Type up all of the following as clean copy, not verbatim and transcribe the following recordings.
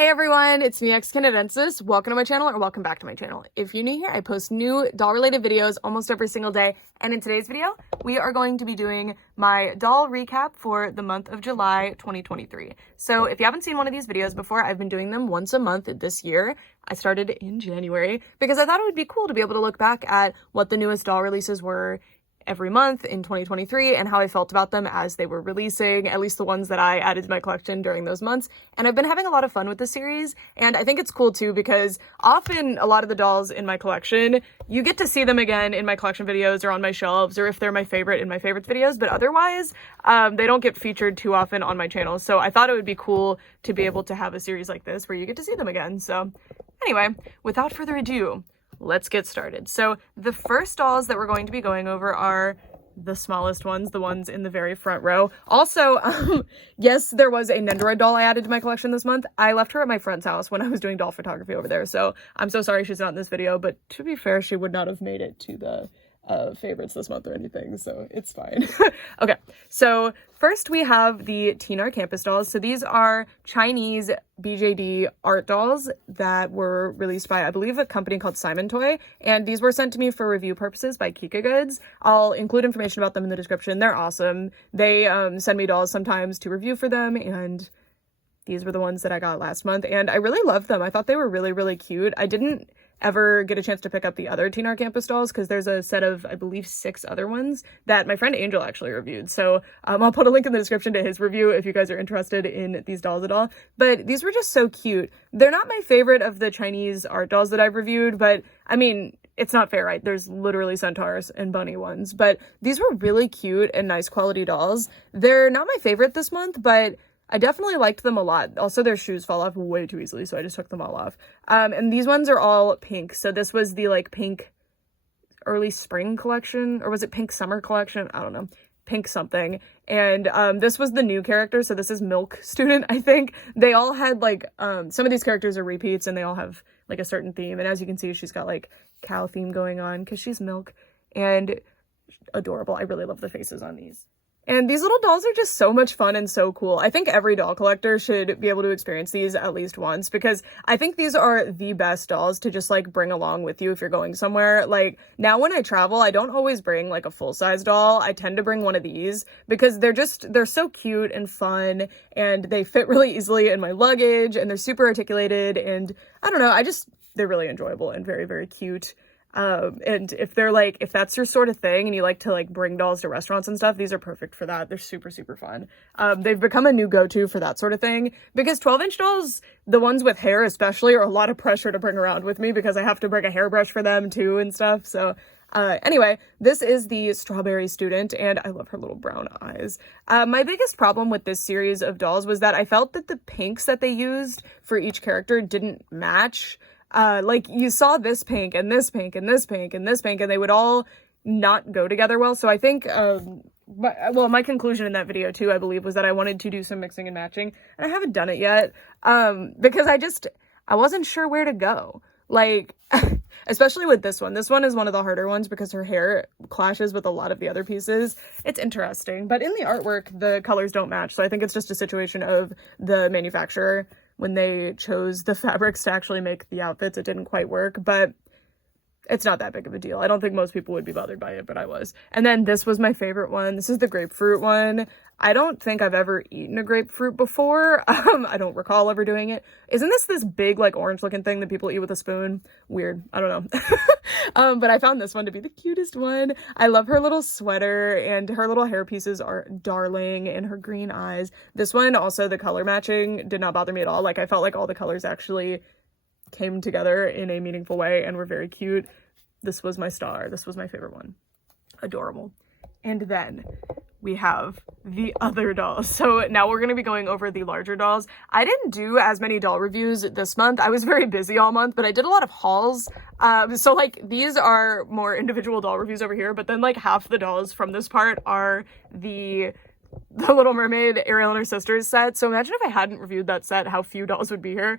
Hey everyone, it's me, Canadensis. Welcome to my channel, or welcome back to my channel. If you're new here, I post new doll-related videos almost every single day, and in today's video, we are going to be doing my doll recap for the month of July 2023. So if you haven't seen one of these videos before, I've been doing them once a month this year. I started in January because I thought it would be cool to be able to look back at what the newest doll releases were every month in 2023 and how I felt about them as they were releasing, at least the ones that I added to my collection during those months. And I've been having a lot of fun with this series, and I think it's cool too because often a lot of the dolls in my collection, you get to see them again in my collection videos or on my shelves, or if they're my favorite in my favorites videos, but otherwise they don't get featured too often on my channel. So I thought it would be cool to be able to have a series like this where you get to see them again. So anyway, without further ado, let's get started. So the first dolls that we're going to be going over are the smallest ones, the ones in the very front row. Also, yes, there was a Nendoroid doll I added to my collection this month. I left her at my friend's house when I was doing doll photography over there, so I'm so sorry she's not in this video, but to be fair, she would not have made it to the favorites this month or anything, so it's fine. Okay, so first we have the Teennar Campus dolls. So these are Chinese BJD art dolls that were released by, I believe, a company called Simon Toy, and these were sent to me for review purposes by Kikagoods. I'll include information about them in the description. They're awesome. They send me dolls sometimes to review for them, and these were the ones that I got last month, and I really loved them. I thought they were really, really cute. I didn't ever get a chance to pick up the other Teennar Campus dolls because there's a set of, I believe, 6 other ones that my friend Angel actually reviewed. So I'll put a link in the description to his review if you guys are interested in these dolls at all. But these were just so cute. They're not my favorite of the Chinese art dolls that I've reviewed, but I mean, it's not fair, right? There's literally centaurs and bunny ones, but these were really cute and nice quality dolls. They're not my favorite this month, but I definitely liked them a lot. Also, their shoes fall off way too easily, so I just took them all off. And these ones are all pink. So this was the like pink early spring collection, or was it pink summer collection? I don't know. Pink something. And this was the new character. So this is Milk Student, I think. They all had like, some of these characters are repeats and they all have like a certain theme. And as you can see, she's got like cow theme going on because she's Milk, and adorable. I really love the faces on these. And these little dolls are just so much fun and so cool. I think every doll collector should be able to experience these at least once, because I think these are the best dolls to just like bring along with you if you're going somewhere. Like now when I travel, I don't always bring like a full-size doll. I tend to bring one of these because they're so cute and fun, and they fit really easily in my luggage, and they're super articulated, and I don't know, they're really enjoyable and very, very cute. And if that's your sort of thing and you like to like bring dolls to restaurants and stuff, these are perfect for that. They're super, super fun. They've become a new go-to for that sort of thing because 12-inch dolls, the ones with hair especially, are a lot of pressure to bring around with me because I have to bring a hairbrush for them too and stuff. So anyway, this is the Strawberry Student, and I love her little brown eyes. My biggest problem with this series of dolls was that I felt that the pinks that they used for each character didn't match. Like you saw this pink and this pink and this pink and this pink, and they would all not go together well. So I think, my conclusion in that video too, I believe, was that I wanted to do some mixing and matching, and I haven't done it yet, because I wasn't sure where to go. Like, especially with this one. This one is one of the harder ones because her hair clashes with a lot of the other pieces. It's interesting, but in the artwork, the colors don't match. So I think it's just a situation of the manufacturer, when they chose the fabrics to actually make the outfits, it didn't quite work, but it's not that big of a deal. I don't think most people would be bothered by it, but I was. And then this was my favorite one. This is the grapefruit one. I don't think I've ever eaten a grapefruit before. I don't recall ever doing it. Isn't this big, like, orange looking thing that people eat with a spoon? Weird. I don't know. But I found this one to be the cutest one. I love her little sweater, and her little hair pieces are darling, and her green eyes. This one, also, the color matching did not bother me at all. Like, I felt like all the colors actually came together in a meaningful way and were very cute. This was my star. This was my favorite one. Adorable. And then we have the other dolls. So now we're going to be going over the larger dolls. I didn't do as many doll reviews this month. I was very busy all month, but I did a lot of hauls. So like these are more individual doll reviews over here, but then like half the dolls from this part are the Little Mermaid, Ariel and her sisters set. So imagine if I hadn't reviewed that set, how few dolls would be here.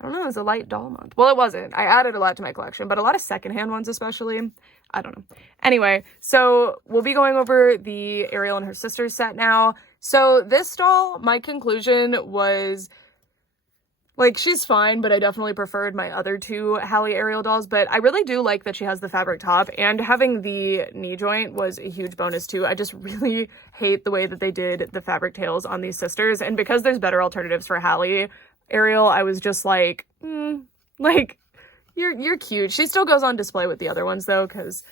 I don't know, it was a light doll month. Well, it wasn't. I added a lot to my collection, but a lot of secondhand ones especially. I don't know. Anyway, so we'll be going over the Ariel and her sisters set now. So this doll, my conclusion was Like, she's fine, but I definitely preferred my other two Halle Ariel dolls. But I really do like that she has the fabric top, and having the knee joint was a huge bonus too. I just really hate the way that they did the fabric tails on these sisters. And because there's better alternatives for Halle Ariel, I was just like, like, you're cute. She still goes on display with the other ones though, because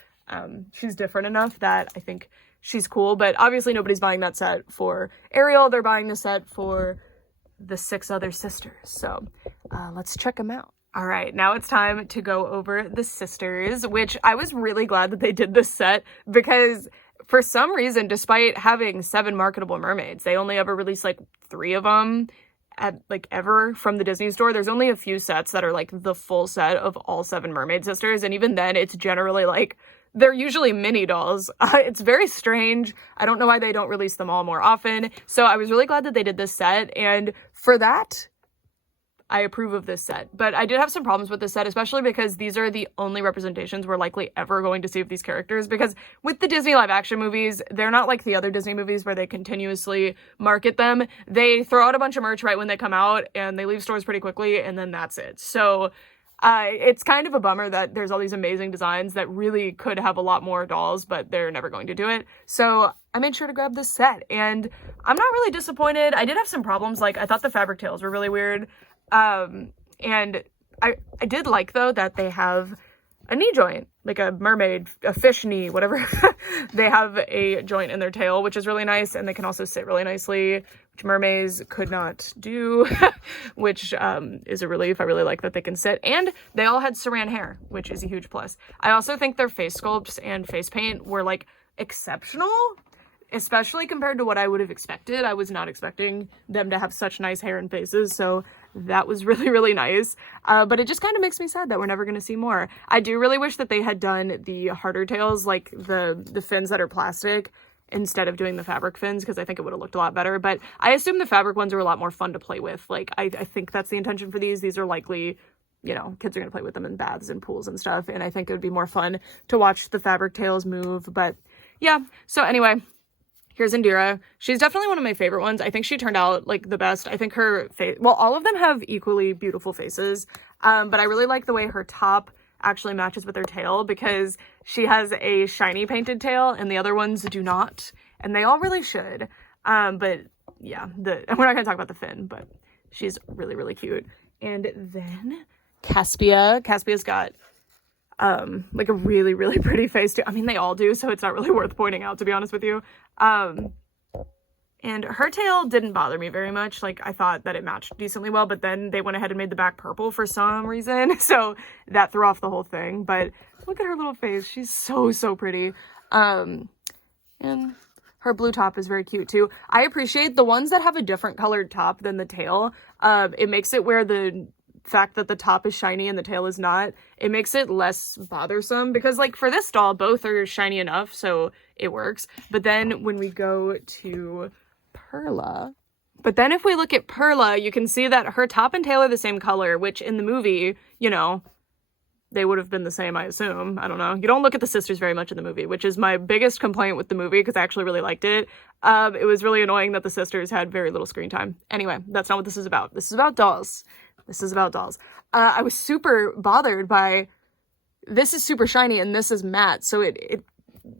she's different enough that I think she's cool. But obviously nobody's buying that set for Ariel. They're buying the set for the 6 other sisters. So let's check them out. All right, now it's time to go over the sisters, which I was really glad that they did this set because for some reason, despite having 7 marketable mermaids, they only ever released like 3 of them ever from the Disney store. There's only a few sets that are like the full set of all 7 mermaid sisters, and even then it's generally like they're usually mini dolls. It's very strange. I don't know why they don't release them all more often. So I was really glad that they did this set. And for that, I approve of this set. But I did have some problems with this set, especially because these are the only representations we're likely ever going to see of these characters. Because with the Disney live action movies, they're not like the other Disney movies where they continuously market them. They throw out a bunch of merch right when they come out and they leave stores pretty quickly, and then that's it. So it's kind of a bummer that there's all these amazing designs that really could have a lot more dolls, but they're never going to do it. So I made sure to grab this set, and I'm not really disappointed. I did have some problems. Like, I thought the fabric tails were really weird. And I did like, though, that they have a knee joint, like a mermaid, a fish knee, whatever. They have a joint in their tail, which is really nice, and they can also sit really nicely, which mermaids could not do, which is a relief. I really like that they can sit, and they all had Saran hair, which is a huge plus. I also think their face sculpts and face paint were, like, exceptional, especially compared to what I would have expected. I was not expecting them to have such nice hair and faces, so that was really, really nice. But it just kind of makes me sad that we're never going to see more. I do really wish that they had done the harder tails, like the fins that are plastic, instead of doing the fabric fins, because I think it would have looked a lot better. But I assume the fabric ones are a lot more fun to play with. Like, I think that's the intention for these. These are likely, you know, kids are going to play with them in baths and pools and stuff, and I think it would be more fun to watch the fabric tails move. But yeah, so anyway, here's Indira. She's definitely one of my favorite ones. I think she turned out, like, the best. I think her face, well, all of them have equally beautiful faces, but I really like the way her top actually matches with her tail, because she has a shiny painted tail and the other ones do not, and they all really should. But yeah, we're not going to talk about the fin, but she's really, really cute. And then Caspia's got like a really, really pretty face too. I mean, they all do, so it's not really worth pointing out, to be honest with you. And her tail didn't bother me very much. Like, I thought that it matched decently well, but then they went ahead and made the back purple for some reason, so that threw off the whole thing. But look at her little face. She's so, so pretty. And her blue top is very cute too. I appreciate the ones that have a different colored top than the tail. It makes it where the fact that the top is shiny and the tail is not, it makes it less bothersome, because like for this doll, both are shiny enough, so it works. But then when we go to Perla, if we look at Perla, you can see that her top and tail are the same color, which in the movie, you know, they would have been the same, I assume. I don't know. You don't look at the sisters very much in the movie, which is my biggest complaint with the movie, because I actually really liked it. It was really annoying that the sisters had very little screen time. Anyway, that's not what this is about. This is about dolls. This is about dolls. I was super bothered by, this is super shiny and this is matte, so it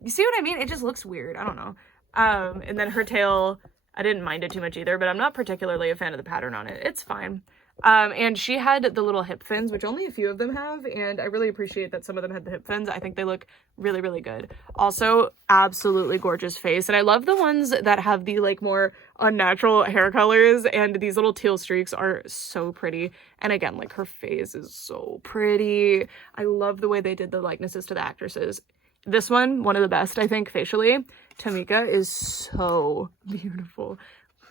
you see what I mean? It just looks weird. I don't know. And then her tail, I didn't mind it too much either, but I'm not particularly a fan of the pattern on it. It's fine. And she had the little hip fins, which only a few of them have, and I really appreciate that some of them had the hip fins. I think they look really, really good. Also, absolutely gorgeous face, and I love the ones that have the like more unnatural hair colors, and these little teal streaks are so pretty. And again, like, her face is so pretty. I love the way they did the likenesses to the actresses. This one of the best, I think, facially. Tamika is so beautiful.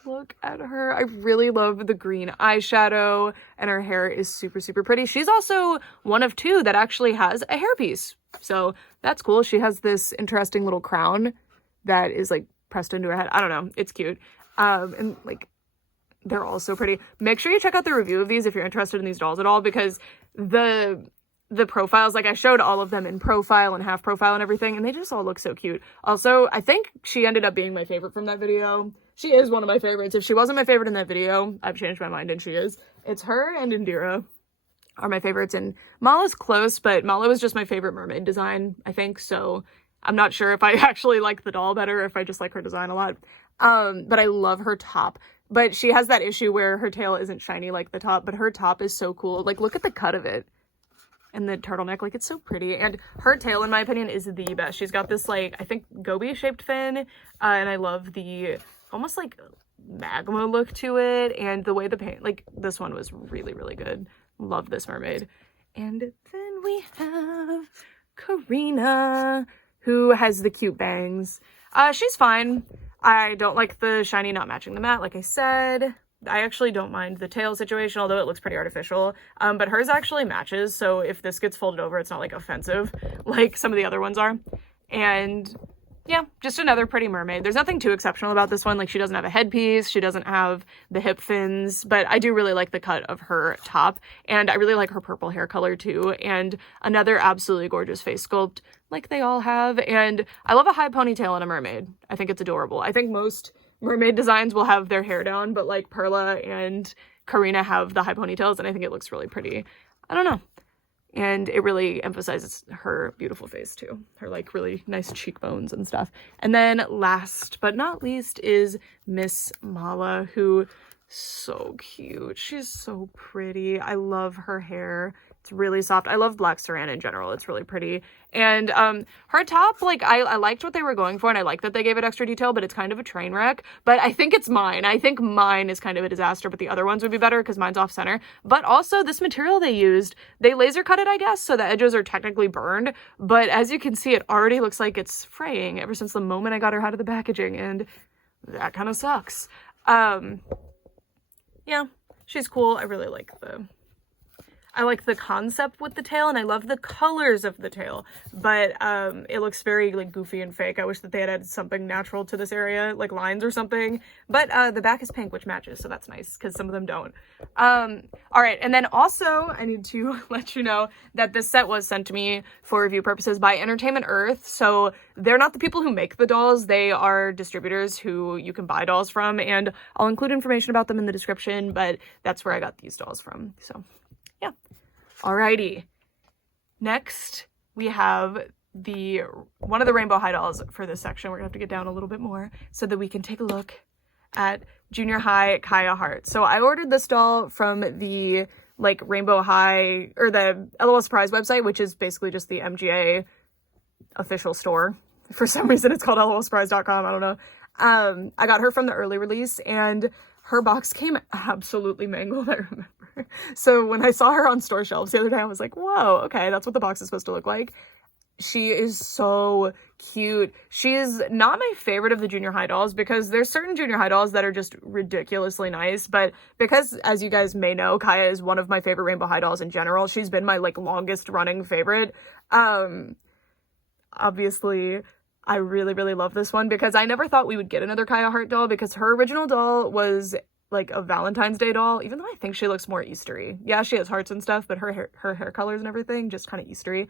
Look at her. I really love the green eyeshadow, and her hair is super, super pretty. She's also one of 2 that actually has a hairpiece, so that's cool. She has this interesting little crown that is like pressed into her head. I don't know. It's cute. And like, they're all so pretty. Make sure you check out the review of these if you're interested in these dolls at all, because the profiles, like, I showed all of them in profile and half profile and everything, and they just all look so cute. Also, I think she ended up being my favorite from that video. She is one of my favorites. If she wasn't my favorite in that video, I've changed my mind and she is. It's her and Indira are my favorites, and Mala's close, but Mala was just my favorite mermaid design, I think, so I'm not sure if I actually like the doll better or if I just like her design a lot. But I love her top. But she has that issue where her tail isn't shiny like the top, but her top is so cool. Like, look at the cut of it. And the turtleneck, like, it's so pretty. And her tail, in my opinion, is the best. She's got this, like, I think goby-shaped fin, and I love the almost, like, magma look to it, and the way the paint, like, this one was really, really good. Love this mermaid. And then we have Karina, who has the cute bangs. She's fine. I don't like the shiny not matching the matte, like I said. I actually don't mind the tail situation, although it looks pretty artificial. But hers actually matches, so if this gets folded over, it's not, like, offensive like some of the other ones are. And yeah, just another pretty mermaid. There's nothing too exceptional about this one. Like, she doesn't have a headpiece, she doesn't have the hip fins, but I do really like the cut of her top, and I really like her purple hair color too, and another absolutely gorgeous face sculpt, like they all have. And I love a high ponytail in a mermaid. I think it's adorable. I think most mermaid designs will have their hair down, but like Perla and Karina have the high ponytails, and I think it looks really pretty. I don't know. And it really emphasizes her beautiful face too. Her like really nice cheekbones and stuff. And then last but not least is Miss Mala, who so cute. She's so pretty. I love her hair. It's really soft. I love black Saran in general. It's really pretty. And her top, like, I liked what they were going for, and I like that they gave it extra detail, but it's kind of a train wreck. But I think it's mine. I think mine is kind of a disaster, but the other ones would be better because mine's off center. But also this material they used, they laser cut it, I guess, so the edges are technically burned. But as you can see, it already looks like it's fraying ever since the moment I got her out of the packaging, and that kind of sucks. Yeah, she's cool. I really like the concept with the tail, and I love the colors of the tail, but it looks very like goofy and fake. I wish that they had added something natural to this area, like lines or something, but the back is pink, which matches, so that's nice because some of them don't. All right, and then also I need to let you know that this set was sent to me for review purposes by Entertainment Earth, so they're not the people who make the dolls. They are distributors who you can buy dolls from, and I'll include information about them in the description, but that's where I got these dolls from, so yeah. Alrighty. Next, we have one of the rainbow high dolls for this section. We're gonna have to get down a little bit more so that we can take a look at junior high Kaya Heart. So I ordered this doll from the like Rainbow High, or the LOL Surprise website, which is basically just the MGA official store. For some reason it's called lolsurprise.com, I don't know. I got her from the early release, and her box came absolutely mangled, I remember. So when I saw her on store shelves the other day, I was like, whoa, okay, that's what the box is supposed to look like. She is so cute. She's not my favorite of the junior high dolls because there's certain junior high dolls that are just ridiculously nice, but because, as you guys may know, Kaya is one of my favorite rainbow high dolls in general. She's been my like longest running favorite. Obviously, I really, really love this one because I never thought we would get another Kaya Heart doll because her original doll was like a Valentine's Day doll, even though I think she looks more Eastery. Yeah, she has hearts and stuff, but her hair colors and everything just kind of Eastery.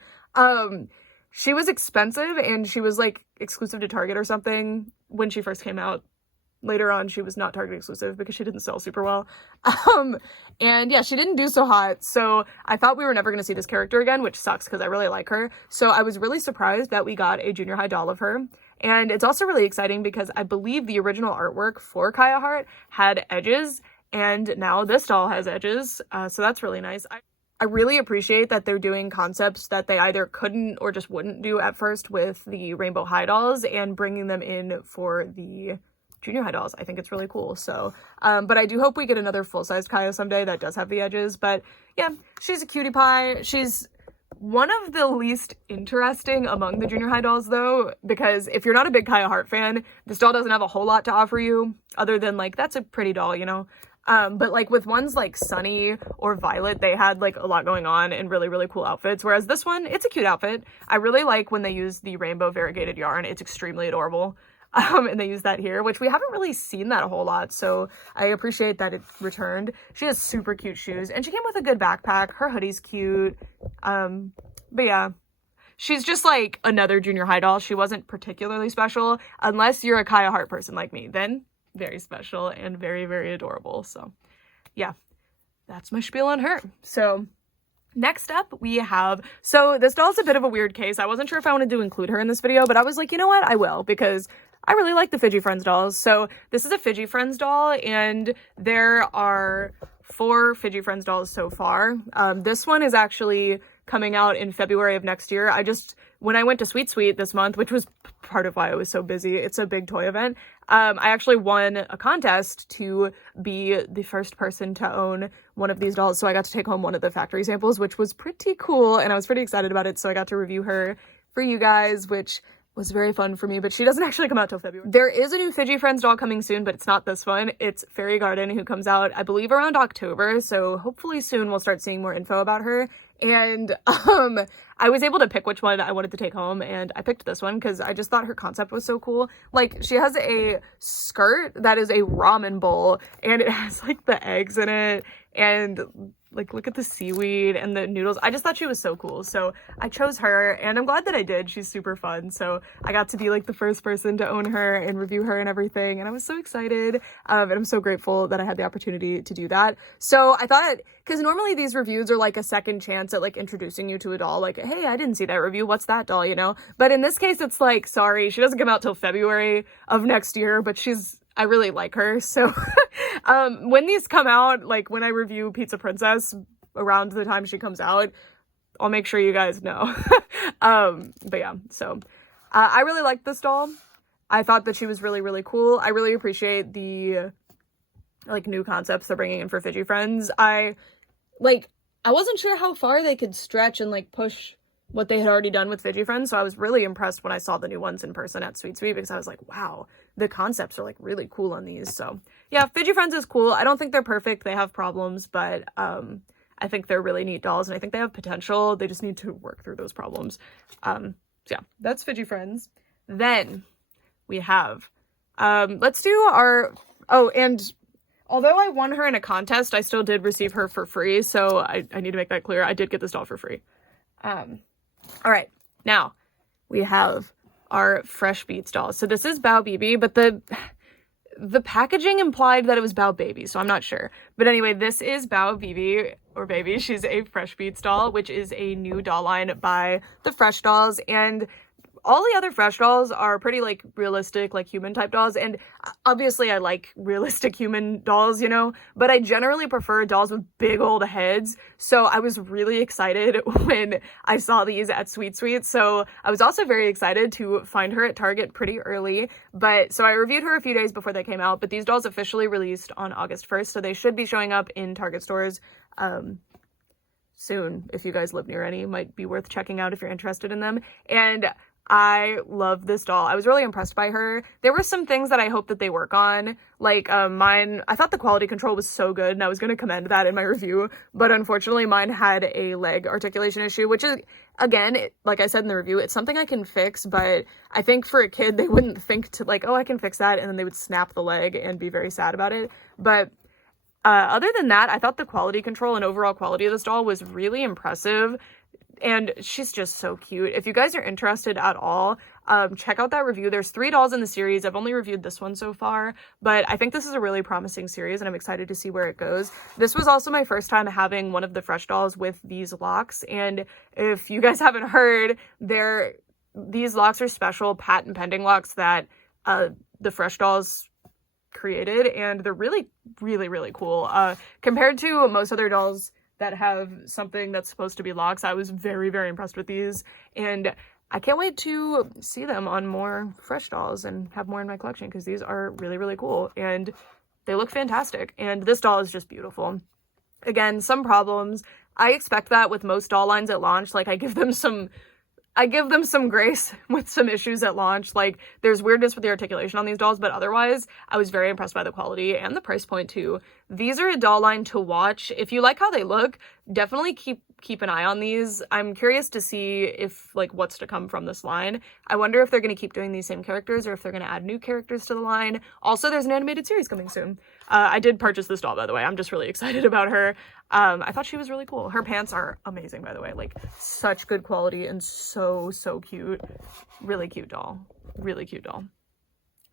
She was expensive, and she was like exclusive to Target or something when she first came out. Later on, she was not Target exclusive because she didn't sell super well. And yeah, she didn't do so hot. So I thought we were never going to see this character again, which sucks because I really like her. So I was really surprised that we got a junior high doll of her. And it's also really exciting because I believe the original artwork for Kaya Heart had edges, and now this doll has edges. So that's really nice. I really appreciate that they're doing concepts that they either couldn't or just wouldn't do at first with the Rainbow High dolls and bringing them in for the junior high dolls. I think it's really cool. So, but I do hope we get another full-sized Kaya someday that does have the edges. But yeah, she's a cutie pie. She's one of the least interesting among the junior high dolls though, because if you're not a big Kaya Heart fan, this doll doesn't have a whole lot to offer you other than like, that's a pretty doll, you know? But like with ones like Sunny or Violet, they had like a lot going on and really, really cool outfits. Whereas this one, it's a cute outfit. I really like when they use the rainbow variegated yarn. It's extremely adorable. And they use that here, which we haven't really seen that a whole lot. So I appreciate that it returned. She has super cute shoes, and she came with a good backpack. Her hoodie's cute. But yeah, she's just like another junior high doll. She wasn't particularly special unless you're a Kaya Heart person like me. Then very special and very, very adorable. So yeah, that's my spiel on her. So next up we have, so this doll's a bit of a weird case. I wasn't sure if I wanted to include her in this video, but I was like, you know what, I will, because I really like the Fidgie Friends dolls. So this is a Fidgie Friends doll, and there are 4 Fidgie Friends dolls so far. This one is actually coming out in February of next year. When I went to Sweet Sweet this month, which was part of why I was so busy, it's a big toy event, I actually won a contest to be the first person to own one of these dolls. So I got to take home one of the factory samples, which was pretty cool, and I was pretty excited about it. So I got to review her for you guys, which was very fun for me, but she doesn't actually come out till February. There is a new Fidgie Friends doll coming soon, but it's not this one. It's Fairy Garden, who comes out, I believe, around October. So hopefully soon we'll start seeing more info about her. And I was able to pick which one I wanted to take home, and I picked this one because I just thought her concept was so cool. Like, she has a skirt that is a ramen bowl, and it has like the eggs in it, and like, look at the seaweed and the noodles. I just thought she was so cool, so I chose her, and I'm glad that I did. She's super fun, so I got to be like the first person to own her and review her and everything, and I was so excited, and I'm so grateful that I had the opportunity to do that. So I thought, because normally these reviews are like a second chance at like introducing you to a doll, like, hey, I didn't see that review, what's that doll, you know? But in this case, it's like, sorry, she doesn't come out till February of next year, but I really like her. So when these come out, like when I review Pizza Princess around the time she comes out, I'll make sure you guys know. But yeah, so I really liked this doll. I thought that she was really, really cool. I really appreciate the like new concepts they're bringing in for Fidgie Friends. I wasn't sure how far they could stretch and like push what they had already done with Fidgie Friends, so I was really impressed when I saw the new ones in person at Sweet Sweet, because I was like, wow, the concepts are like really cool on these. So yeah, Fidgie Friends is cool. I don't think they're perfect. They have problems, but I think they're really neat dolls, and I think they have potential. They just need to work through those problems. So yeah, that's Fidgie Friends. Then we have, let's do our, oh, and although I won her in a contest, I still did receive her for free, so I need to make that clear. I did get this doll for free. All right, now we have our fresh Beads doll. So this is Bao BB, but the packaging implied that it was Bao Baby, so I'm not sure. But anyway, this is Bao BB, or Baby. She's a fresh Beads doll, which is a new doll line by the Fresh Dolls, and all the other Fresh dolls are pretty like realistic, like human type dolls, and obviously I like realistic human dolls, you know, but I generally prefer dolls with big old heads. So I was really excited when I saw these at Sweet Sweet. So I was also very excited to find her at Target pretty early, but so I reviewed her a few days before they came out, but these dolls officially released on August 1st, so they should be showing up in Target stores soon. If you guys live near any, might be worth checking out if you're interested in them. And I love this doll. I was really impressed by her. There were some things that I hope that they work on. Like mine, I thought the quality control was so good, and I was going to commend that in my review, but unfortunately mine had a leg articulation issue, which is, again, like I said in the review, it's something I can fix, but I think for a kid, they wouldn't think to like, oh, I can fix that, and then they would snap the leg and be very sad about it. But other than that, I thought the quality control and overall quality of this doll was really impressive. And she's just so cute. If you guys are interested at all, check out that review. There's 3 dolls in the series. I've only reviewed this one so far, but I think this is a really promising series, and I'm excited to see where it goes. This was also my first time having one of the Fresh dolls with these locks, and if you guys haven't heard, these locks are special patent pending locks that the Fresh dolls created, and they're really, really, really cool. Compared to most other dolls that have something that's supposed to be locks, I was very, very impressed with these, and I can't wait to see them on more Fresh dolls and have more in my collection, because these are really, really cool, and they look fantastic, and this doll is just beautiful. Again, some problems. I expect that with most doll lines at launch. Like, I give them some grace with some issues at launch. Like, there's weirdness with the articulation on these dolls, but otherwise, I was very impressed by the quality and the price point too. These are a doll line to watch. If you like how they look, definitely keep an eye on these. I'm curious to see if, like, what's to come from this line. I wonder if they're going to keep doing these same characters or if they're going to add new characters to the line. Also, there's an animated series coming soon. I did purchase this doll, by the way. I'm just really excited about her. I thought she was really cool. Her pants are amazing, by the way. Like, such good quality and so, so cute. Really cute doll. Really cute doll.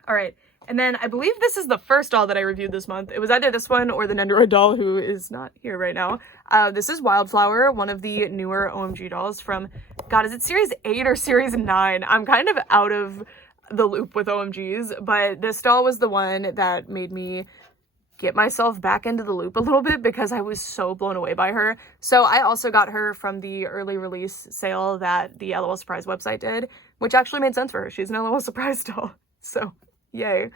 All right. And then I believe this is the first doll that I reviewed this month. It was either this one or the Nendoroid doll, who is not here right now. This is Wildflower, one of the newer OMG dolls from, God, is it series 8 or series 9? I'm kind of out of the loop with OMGs, but this doll was the one that made me get myself back into the loop a little bit because I was so blown away by her. So I also got her from the early release sale that the LOL Surprise website did, which actually made sense for her. She's an LOL Surprise doll. So yay.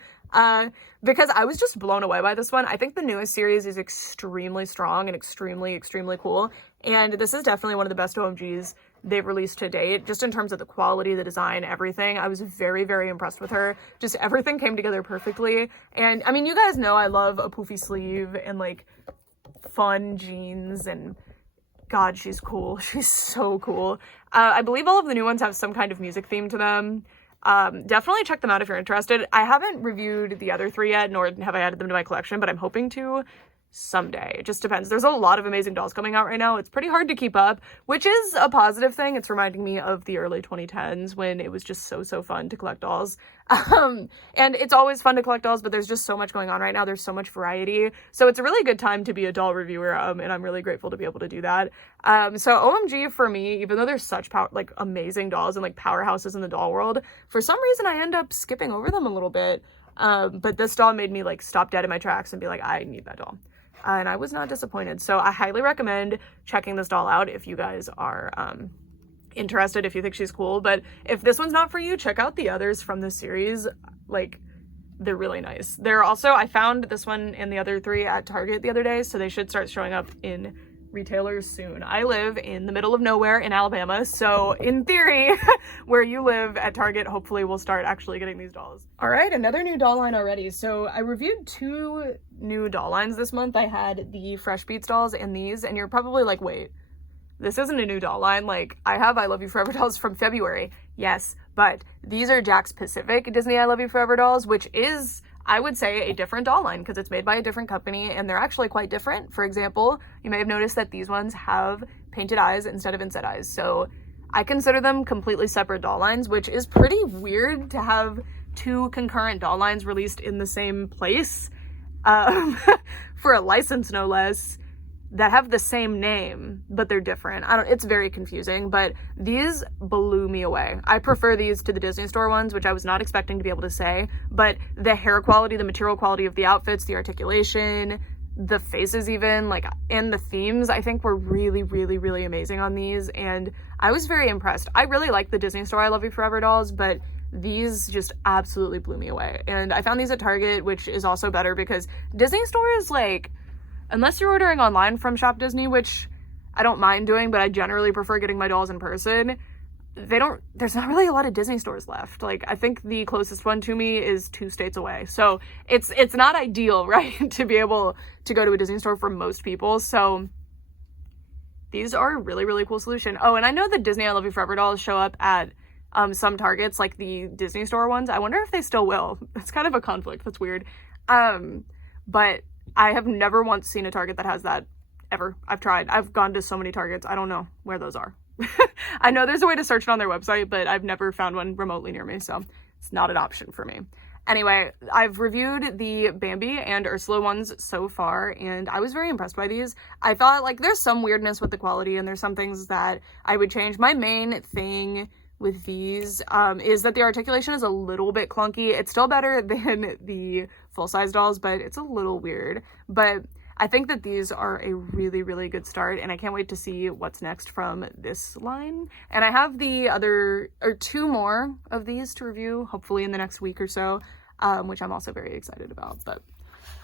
Because I was just blown away by this one. I think the newest series is extremely strong and extremely cool. And this is definitely one of the best OMGs they've released to date, just in terms of the quality, the design, everything. I was very impressed with her. Just everything came together perfectly. And I mean, you guys know I love a poofy sleeve and like fun jeans, and God, she's cool. She's so cool. I believe all of the new ones have some kind of music theme to them. Definitely check them out if you're interested. I haven't reviewed the other 3 yet, nor have I added them to my collection, but I'm hoping to someday. It just depends. There's a lot of amazing dolls coming out right now. It's pretty hard to keep up, which is a positive thing. It's reminding me of the early 2010s when it was just so fun to collect dolls. And it's always fun to collect dolls, but there's just so much going on right now. There's so much variety. So it's a really good time to be a doll reviewer, and I'm really grateful to be able to do that. So OMG for me, even though there's such like amazing dolls and like powerhouses in the doll world, for some reason I end up skipping over them a little bit. But this doll made me like stop dead in my tracks and be like, I need that doll. And I was not disappointed. So I highly recommend checking this doll out if you guys are interested, if you think she's cool. But if this one's not for you, check out the others from this series. Like, they're really nice. They're also, I found this one and the other 3 at Target the other day, so they should start showing up in retailers soon. I live in the middle of nowhere in Alabama, so in theory, where you live at Target, hopefully we'll start actually getting these dolls. All right, another new doll line already. So I reviewed 2 new doll lines this month. I had the Fresh Beats dolls and these, and you're probably like, wait, this isn't a new doll line. Like, I have I Love You Forever dolls from February. Yes, but these are Jakks Pacific Disney I Love You Forever dolls, which is, I would say, a different doll line because it's made by a different company and they're actually quite different. For example, you may have noticed that these ones have painted eyes instead of inset eyes. So I consider them completely separate doll lines, which is pretty weird to have 2 concurrent doll lines released in the same place for a license, no less, that have the same name, but they're different. It's very confusing, but these blew me away. I prefer these to the Disney Store ones, which I was not expecting to be able to say, but the hair quality, the material quality of the outfits, the articulation, the faces even, like, and the themes, I think were really amazing on these, and I was very impressed. I really like the Disney Store I Love You Forever dolls, but these just absolutely blew me away. And I found these at Target, which is also better because Disney Store is like, unless you're ordering online from Shop Disney, which I don't mind doing, but I generally prefer getting my dolls in person, there's not really a lot of Disney stores left. Like, I think the closest one to me is 2 states away. So it's not ideal, right, to be able to go to a Disney store for most people. So these are a really cool solution. Oh, and I know the Disney I Love You Forever dolls show up at some Targets, like the Disney Store ones. I wonder if they still will. It's kind of a conflict. That's weird. But I have never once seen a Target that has that, ever. I've tried. I've gone to so many Targets. I don't know where those are. I know there's a way to search it on their website, but I've never found one remotely near me, so it's not an option for me. Anyway, I've reviewed the Bambi and Ursula ones so far, and I was very impressed by these. I thought, like, there's some weirdness with the quality, and there's some things that I would change. My main thing with these is that the articulation is a little bit clunky. It's still better than the full-size dolls, but it's a little weird. But I think that these are a really good start, and I can't wait to see what's next from this line. And I have the other, or 2 more of these to review, hopefully in the next week or so, which I'm also very excited about. But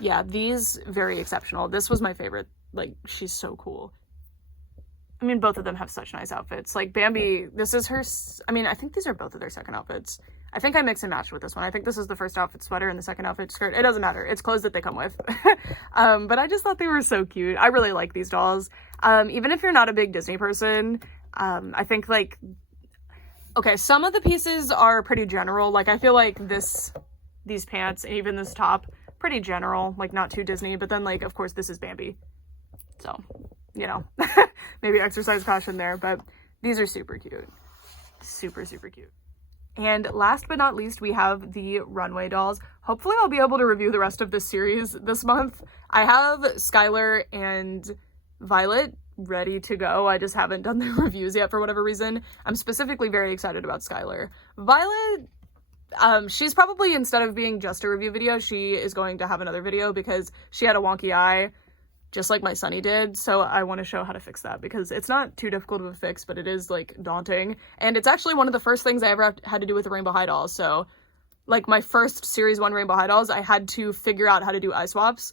yeah, these, very exceptional. This was my favorite. Like, she's so cool. I mean, both of them have such nice outfits. Like, Bambi, this is her, I mean, I think these are both of their second outfits. I think I mix and matched with this one. I think this is the first outfit sweater and the second outfit skirt. It doesn't matter. It's clothes that they come with. But I just thought they were so cute. I really like these dolls. Even if you're not a big Disney person, I think, like, okay, some of the pieces are pretty general. Like, I feel like these pants and even this top, pretty general, like, not too Disney. But then, like, of course, this is Bambi. So, you know, maybe exercise caution there. But these are super cute. Super cute. And last but not least, we have the runway dolls. Hopefully I'll be able to review the rest of this series this month. I have Skylar and Violet ready to go. I just haven't done the reviews yet for whatever reason. I'm specifically very excited about Skylar. Violet, she's probably, instead of being just a review video, she is going to have another video because she had a wonky eye, just like my Sunny did, so I want to show how to fix that because it's not too difficult of a fix, but it is, like, daunting. And it's actually one of the first things I ever had to do with the Rainbow High dolls, so, like, my first Series 1 Rainbow High dolls, I had to figure out how to do eye swaps,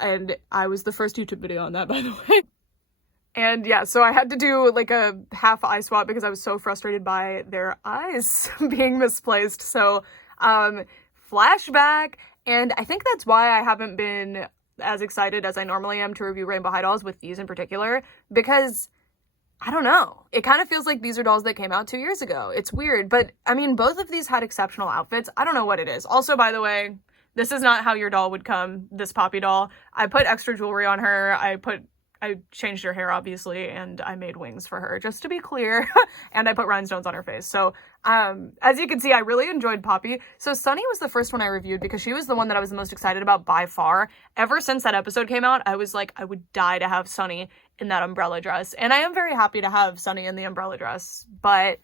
and I was the first YouTube video on that, by the way. And yeah, so I had to do, like, a half eye swap because I was so frustrated by their eyes being misplaced, so, flashback, and I think that's why I haven't been as excited as I normally am to review Rainbow High dolls with these in particular, because I don't know, it kind of feels like these are dolls that came out 2 years ago. It's weird, but I mean, both of these had exceptional outfits. I don't know what it is. Also, by the way, this is not how your doll would come, this Poppy doll. I put extra jewelry on her. I changed her hair, obviously, and I made wings for her, just to be clear. And I put rhinestones on her face. So, as you can see, I really enjoyed Poppy. So Sunny was the first one I reviewed because she was the one that I was the most excited about by far. Ever since that episode came out, I was like, I would die to have Sunny in that umbrella dress. And I am very happy to have Sunny in the umbrella dress. But,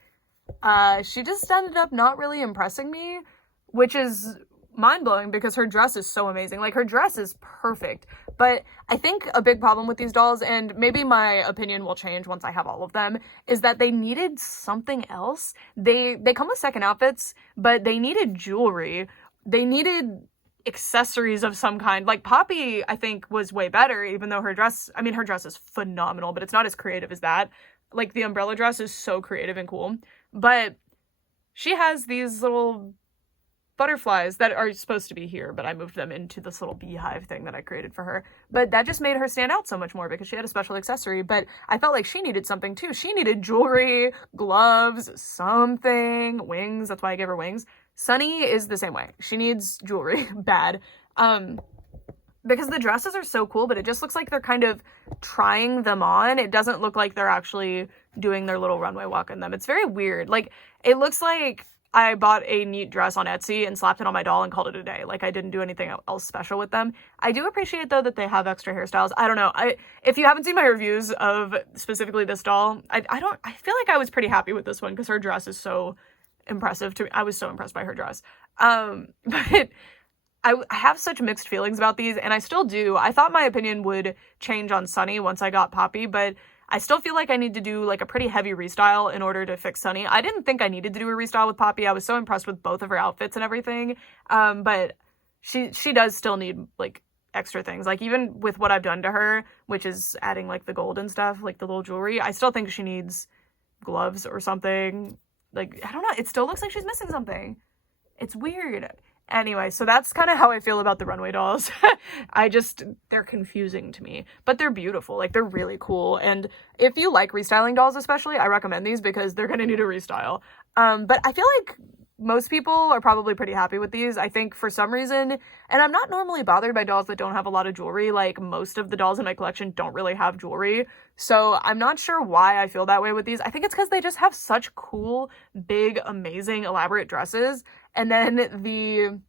she just ended up not really impressing me, which is mind-blowing because her dress is so amazing. Like, her dress is perfect. But I think a big problem with these dolls, and maybe my opinion will change once I have all of them, is that they needed something else. They come with second outfits, but they needed jewelry. They needed accessories of some kind. Like, Poppy, I think, was way better, even though her dress, I mean, her dress is phenomenal, but it's not as creative as that. Like, the umbrella dress is so creative and cool. But she has these little butterflies that are supposed to be here, but I moved them into this little beehive thing that I created for her. But that just made her stand out so much more because she had a special accessory. But I felt like she needed something too. She needed jewelry, gloves, something, wings. That's why I gave her wings. Sunny is the same way. She needs jewelry bad. Because the dresses are so cool, but it just looks like they're kind of trying them on. It doesn't look like they're actually doing their little runway walk in them. It's very weird. Like, it looks like I bought a neat dress on Etsy and slapped it on my doll and called it a day. Like, I didn't do anything else special with them. I do appreciate, though, that they have extra hairstyles. I don't know. If you haven't seen my reviews of specifically this doll, I feel like I was pretty happy with this one because her dress is so impressive to me. I was so impressed by her dress. But I have such mixed feelings about these, and I still do. I thought my opinion would change on Sunny once I got Poppy, but I still feel like I need to do, like, a pretty heavy restyle in order to fix Sunny. I didn't think I needed to do a restyle with Poppy. I was so impressed with both of her outfits and everything. But she does still need, like, extra things. Like, even with what I've done to her, which is adding, like, the gold and stuff, like the little jewelry, I still think she needs gloves or something. Like, I don't know. It still looks like she's missing something. It's weird. Anyway, so that's kind of how I feel about the runway dolls. They're confusing to me, but they're beautiful. Like, they're really cool. And if you like restyling dolls especially, I recommend these because they're going to need a restyle. But I feel like most people are probably pretty happy with these. I think for some reason, and I'm not normally bothered by dolls that don't have a lot of jewelry. Like, most of the dolls in my collection don't really have jewelry. So I'm not sure why I feel that way with these. I think it's because they just have such cool, big, amazing, elaborate dresses. And then the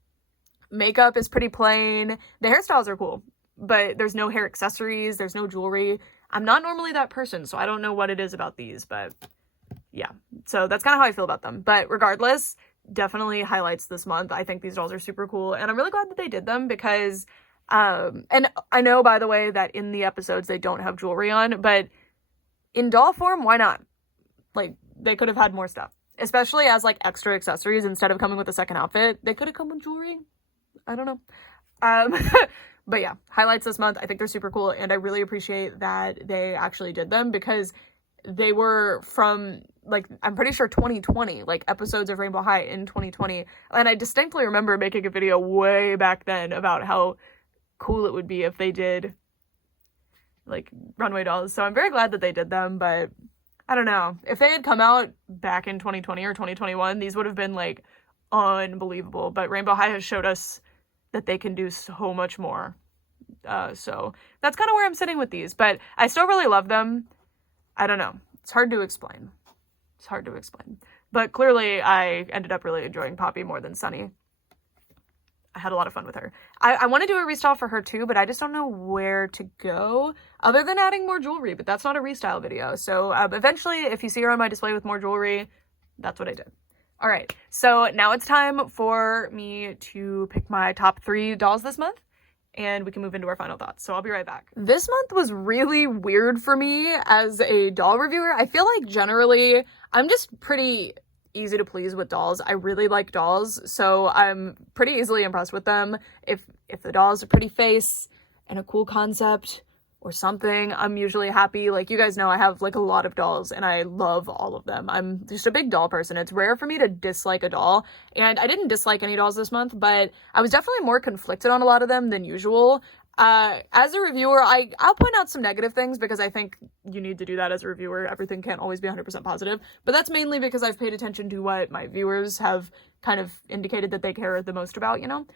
makeup is pretty plain. The hairstyles are cool, but there's no hair accessories. There's no jewelry. I'm not normally that person, so I don't know what it is about these, but yeah. So that's kind of how I feel about them. But regardless, definitely highlights this month. I think these dolls are super cool, and I'm really glad that they did them because, and I know, by the way, that in the episodes they don't have jewelry on, but in doll form, why not? Like, they could have had more stuff. Especially as, like, extra accessories instead of coming with a second outfit. They could have come with jewelry. I don't know. But yeah, highlights this month. I think they're super cool, and I really appreciate that they actually did them because they were from, like, I'm pretty sure 2020, like, episodes of Rainbow High in 2020. And I distinctly remember making a video way back then about how cool it would be if they did, like, runway dolls. So I'm very glad that they did them, but I don't know. If they had come out back in 2020 or 2021, these would have been, like, unbelievable. But Rainbow High has showed us that they can do so much more. So that's kind of where I'm sitting with these. But I still really love them. I don't know. It's hard to explain. But clearly I ended up really enjoying Poppy more than Sunny. I had a lot of fun with her. I want to do a restyle for her too, but I just don't know where to go other than adding more jewelry, but that's not a restyle video. So eventually, if you see her on my display with more jewelry, that's what I did. All right, so now it's time for me to pick my top 3 dolls this month, and we can move into our final thoughts. So I'll be right back. This month was really weird for me as a doll reviewer. I feel like generally I'm just pretty easy to please with dolls. I really like dolls, so I'm pretty easily impressed with them. If the doll has a pretty face and a cool concept or something, I'm usually happy. Like, you guys know I have like a lot of dolls and I love all of them. I'm just a big doll person. It's rare for me to dislike a doll, and I didn't dislike any dolls this month, but I was definitely more conflicted on a lot of them than usual. As a reviewer, I'll point out some negative things because I think you need to do that as a reviewer. Everything can't always be 100% positive, but that's mainly because I've paid attention to what my viewers have kind of indicated that they care the most about, you know?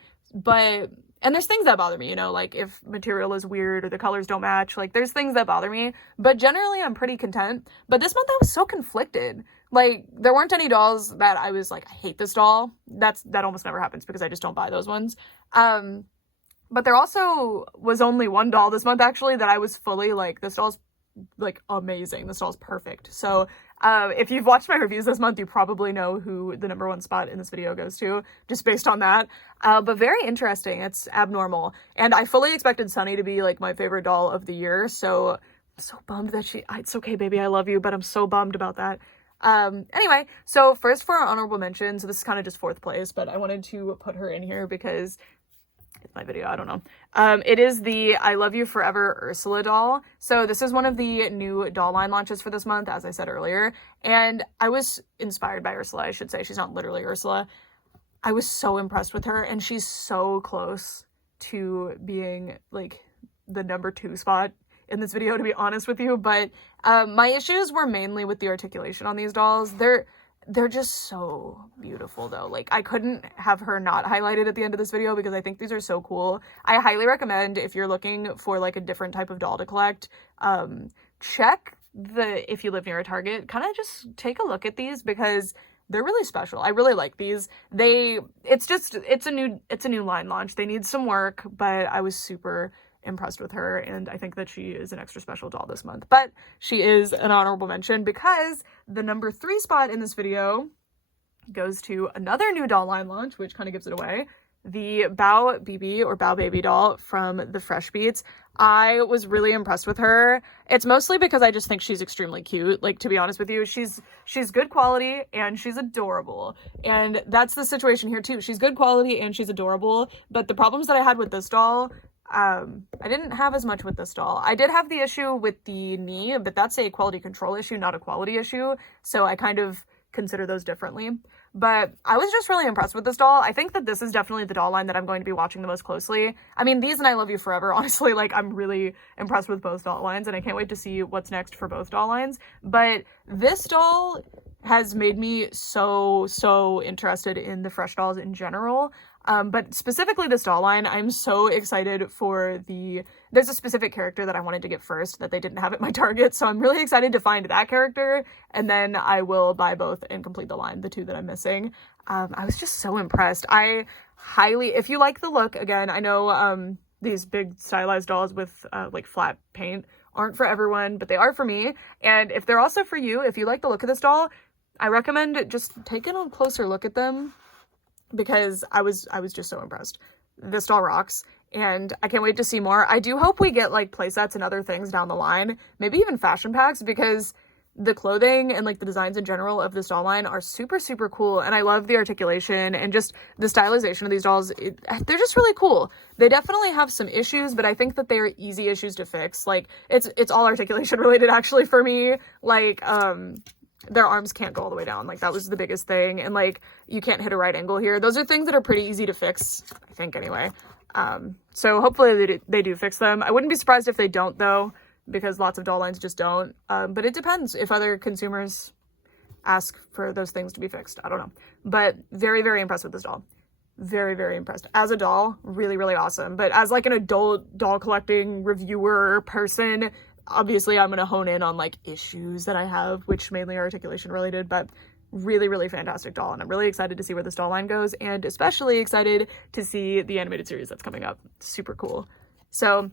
And there's things that bother me, you know, like if material is weird or the colors don't match, like there's things that bother me, but generally I'm pretty content. But this month I was so conflicted. Like, there weren't any dolls that I was like, I hate this doll. That almost never happens because I just don't buy those ones. But there also was only one doll this month, actually, that I was fully like, this doll's like amazing. This doll's perfect. So if you've watched my reviews this month, you probably know who the #1 spot in this video goes to, just based on that. But very interesting. It's abnormal. And I fully expected Sunny to be like my favorite doll of the year. So I'm so bummed that it's okay, baby, I love you, but I'm so bummed about that. Anyway, so first for our honorable mention, so this is kind of just 4th place, but I wanted to put her in here because it's my video, I don't know. It is the I Love You Forever Ursula doll. So this is one of the new doll line launches for this month, as I said earlier. And I was inspired by Ursula, I should say. She's not literally Ursula. I was so impressed with her, and she's so close to being like the #2 spot in this video, to be honest with you. But my issues were mainly with the articulation on these dolls. They're just so beautiful though. Like, I couldn't have her not highlighted at the end of this video because I think these are so cool. I highly recommend, if you're looking for like a different type of doll to collect, check if you live near a Target, kind of just take a look at these because they're really special. I really like these. It's a new line launch. They need some work, but I was super impressed with her, and I think that she is an extra special doll this month. But she is an honorable mention because the #3 spot in this video goes to another new doll line launch, which kind of gives it away. The Bao BB or Bao Baby doll from the Fresh Beats. I was really impressed with her. It's mostly because I just think she's extremely cute. Like, to be honest with you, she's good quality and she's adorable. And that's the situation here too. She's good quality and she's adorable. But the problems that I had with this doll, I didn't have as much with this doll. I did have the issue with the knee, but that's a quality control issue, not a quality issue. So I kind of consider those differently. But I was just really impressed with this doll. I think that this is definitely the doll line that I'm going to be watching the most closely. I mean, these and I Love You Forever, honestly, like, I'm really impressed with both doll lines, and I can't wait to see what's next for both doll lines. But this doll has made me so interested in the Fresh dolls in general. But specifically this doll line, I'm so excited for there's a specific character that I wanted to get first that they didn't have at my Target, so I'm really excited to find that character, and then I will buy both and complete the line, the 2 that I'm missing. I was just so impressed. If you like the look, again, I know these big stylized dolls with like flat paint aren't for everyone, but they are for me, and if they're also for you, if you like the look of this doll, I recommend just taking a closer look at them, because I was just so impressed. This doll rocks, and I can't wait to see more. I do hope we get like playsets and other things down the line, maybe even fashion packs, because the clothing and like the designs in general of this doll line are super cool, and I love the articulation and just the stylization of these dolls. They're just really cool. They definitely have some issues, but I think that they're easy issues to fix. Like, it's all articulation related actually for me. Like, their arms can't go all the way down. Like, that was the biggest thing. And like, you can't hit a right angle here. Those are things that are pretty easy to fix, I think, anyway. So hopefully they do fix them. I wouldn't be surprised if they don't though, because lots of doll lines just don't. But it depends if other consumers ask for those things to be fixed. I don't know. But very impressed with this doll. Very impressed. As a doll, really awesome. But as like an adult doll collecting reviewer person, obviously I'm going to hone in on like issues that I have, which mainly are articulation related, but really, really fantastic doll, and I'm really excited to see where this doll line goes, and especially excited to see the animated series that's coming up. Super cool. So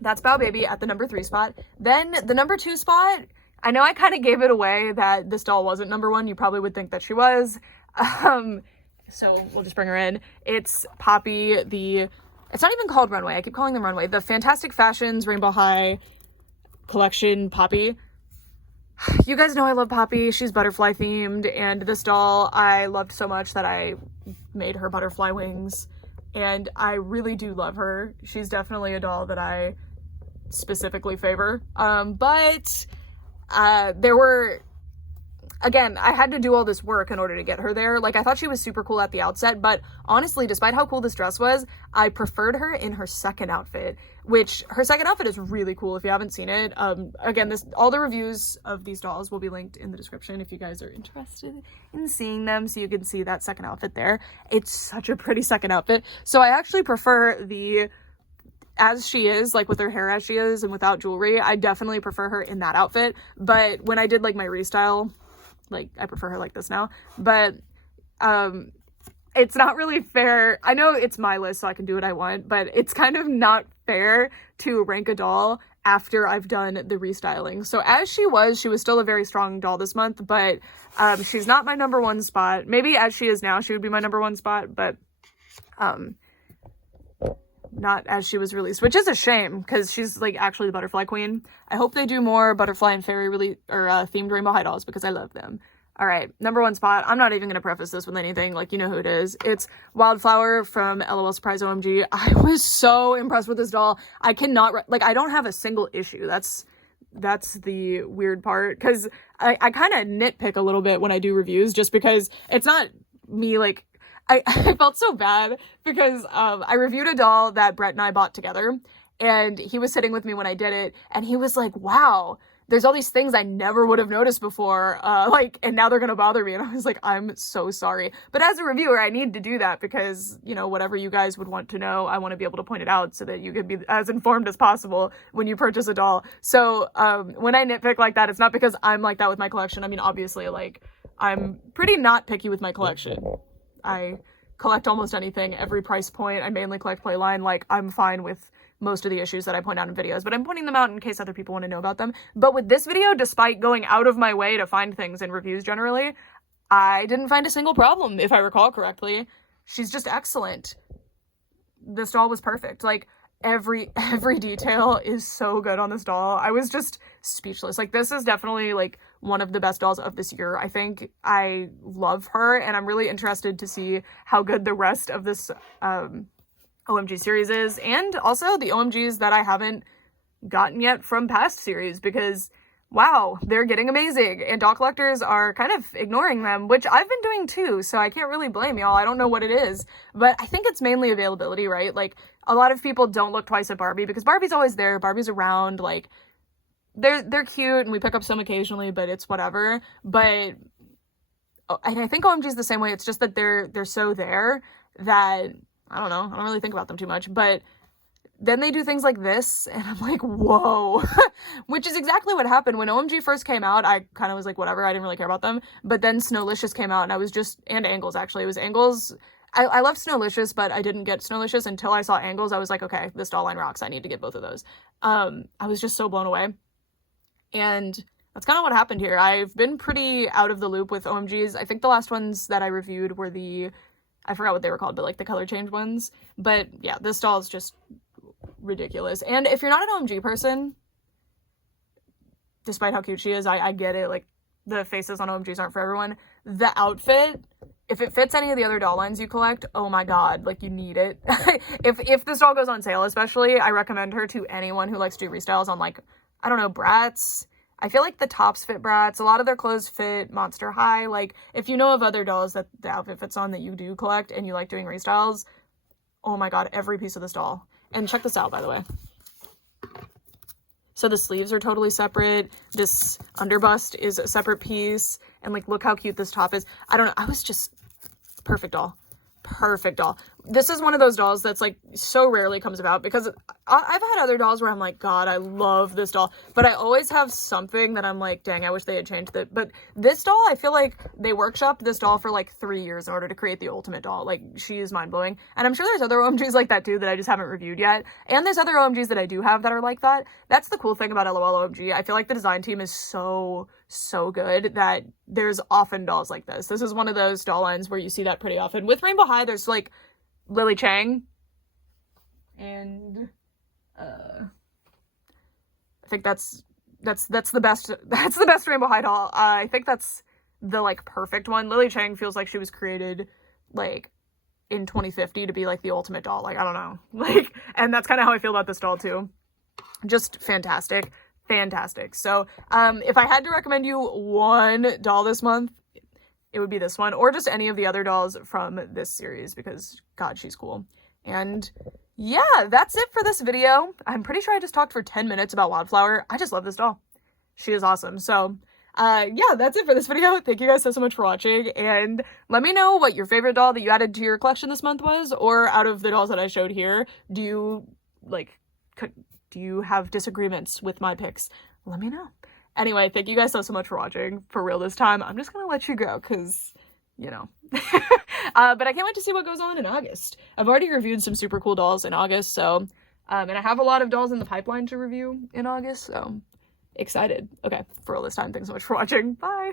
that's Bao Baby at the number 3 spot. Then the number 2 spot, I know I kind of gave it away that this doll wasn't number 1. You probably would think that she was. So we'll just bring her in. It's Poppy, it's not even called Runway. I keep calling them Runway. The Fantastic Fashions Rainbow High collection Poppy. You guys know I love Poppy. She's butterfly themed, and this doll I loved so much that I made her butterfly wings, and I really do love her. She's definitely a doll that I specifically favor. But there were, again, I had to do all this work in order to get her there. Like, I thought she was super cool at the outset, but honestly, despite how cool this dress was, I preferred her in her second outfit, which her second outfit is really cool if you haven't seen it. Again, all the reviews of these dolls will be linked in the description if you guys are interested in seeing them, so you can see that second outfit there. It's such a pretty second outfit. So I actually prefer the as she is, like with her hair as she is and without jewelry. I definitely prefer her in that outfit. But when I did like my restyle, like I prefer her like this now. But it's not really fair. I know it's my list, so I can do what I want, but it's kind of not fair to rank a doll after I've done the restyling. So as she was still a very strong doll this month, but she's not my number 1 spot. Maybe as she is now, she would be my number 1 spot, but not as she was released, which is a shame because she's like actually the butterfly queen. I hope they do more butterfly and fairy themed Rainbow High dolls because I love them. All right, number 1 spot. I'm not even going to preface this with anything. Like, you know who it is. It's Wildflower from LOL Surprise OMG. I was so impressed with this doll. I cannot, like, I don't have a single issue. That's the weird part, because I kind of nitpick a little bit when I do reviews just because it's not me, like, I felt so bad because I reviewed a doll that Brett and I bought together, and he was sitting with me when I did it, and he was like, wow, there's all these things I never would have noticed before, and now they're gonna bother me. And I was like, I'm so sorry. But as a reviewer, I need to do that because, you know, whatever you guys would want to know, I want to be able to point it out so that you can be as informed as possible when you purchase a doll. So when I nitpick like that, it's not because I'm like that with my collection. I mean, obviously, like, I'm pretty not picky with my collection. I collect almost anything, every price point. I mainly collect Playline. Like, I'm fine with most of the issues that I point out in videos, but I'm pointing them out in case other people want to know about them. But with this video, despite going out of my way to find things in reviews generally, I didn't find a single problem, if I recall correctly. She's just excellent. This doll was perfect. Like, every detail is so good on this doll. I was just speechless. Like, this is definitely like one of the best dolls of this year. I think I love her, and I'm really interested to see how good the rest of this OMG series is, and also the OMGs that I haven't gotten yet from past series, because wow, they're getting amazing, and doll collectors are kind of ignoring them, which I've been doing too, so I can't really blame y'all. I don't know what it is, but I think it's mainly availability, right? Like, a lot of people don't look twice at Barbie because Barbie's always there, Barbie's around, like, they're cute, and we pick up some occasionally, but it's whatever. But and I think OMG's the same way. It's just that they're so there that I don't know. I don't really think about them too much. But then they do things like this, and I'm like, whoa. Which is exactly what happened when OMG first came out. I kind of was like, whatever. I didn't really care about them. But then Snowlicious came out, and I was just, and Angles actually. It was Angles. I loved Snowlicious, but I didn't get Snowlicious until I saw Angles. I was like, okay, this doll line rocks. I need to get both of those. I was just so blown away. And that's kind of what happened here. I've been pretty out of the loop with OMGs. I think the last ones that I reviewed were I forgot what they were called, but like the color change ones. But yeah, this doll is just ridiculous. And if you're not an OMG person, despite how cute she is, I get it. Like, the faces on OMGs aren't for everyone. The outfit, if it fits any of the other doll lines you collect, oh my god, like, you need it. If this doll goes on sale, especially, I recommend her to anyone who likes to do restyles on, like, I don't know, Bratz. I feel like the tops fit Bratz. A lot of their clothes fit Monster High. Like, if you know of other dolls that the outfit fits on that you do collect and you like doing restyles, oh my god, every piece of this doll. And check this out, by the way. So the sleeves are totally separate. This underbust is a separate piece. And, like, look how cute this top is. I don't know. I was just perfect doll. Perfect doll. this is one of those dolls that's like so rarely comes about, because I've had other dolls where I'm like, God, I love this doll, but I always have something that I'm like, dang, I wish they had changed it. But this doll, I feel like they workshopped this doll for like 3 years in order to create the ultimate doll. Like, she is mind-blowing. And I'm sure there's other OMGs like that too that I just haven't reviewed yet. And there's other OMGs that I do have that are like that. That's the cool thing about LOL OMG. I feel like the design team is so good that there's often dolls like this. This is one of those doll lines where you see that pretty often. With Rainbow High, there's like Lily Chang, and I think that's the best Rainbow High doll. I think that's the like perfect one. Lily Chang feels like she was created like in 2050 to be like the ultimate doll. Like, I don't know, like, and that's kind of how I feel about this doll too. Just fantastic. So if I had to recommend you one doll this month, it would be this one, or just any of the other dolls from this series, because God, she's cool. And yeah, that's it for this video. I'm pretty sure I just talked for 10 minutes about Wildflower. I just love this doll. She is awesome. So yeah, that's it for this video. Thank you guys so much for watching, and let me know what your favorite doll that you added to your collection this month was, or out of the dolls that I showed here, do you have disagreements with my picks? Let me know. Anyway, thank you guys so much for watching. For real this time, I'm just gonna let you go because, you know. But I can't wait to see what goes on in August. I've already reviewed some super cool dolls in August, so, and I have a lot of dolls in the pipeline to review in August, so excited. Okay, for real this time, thanks so much for watching. Bye!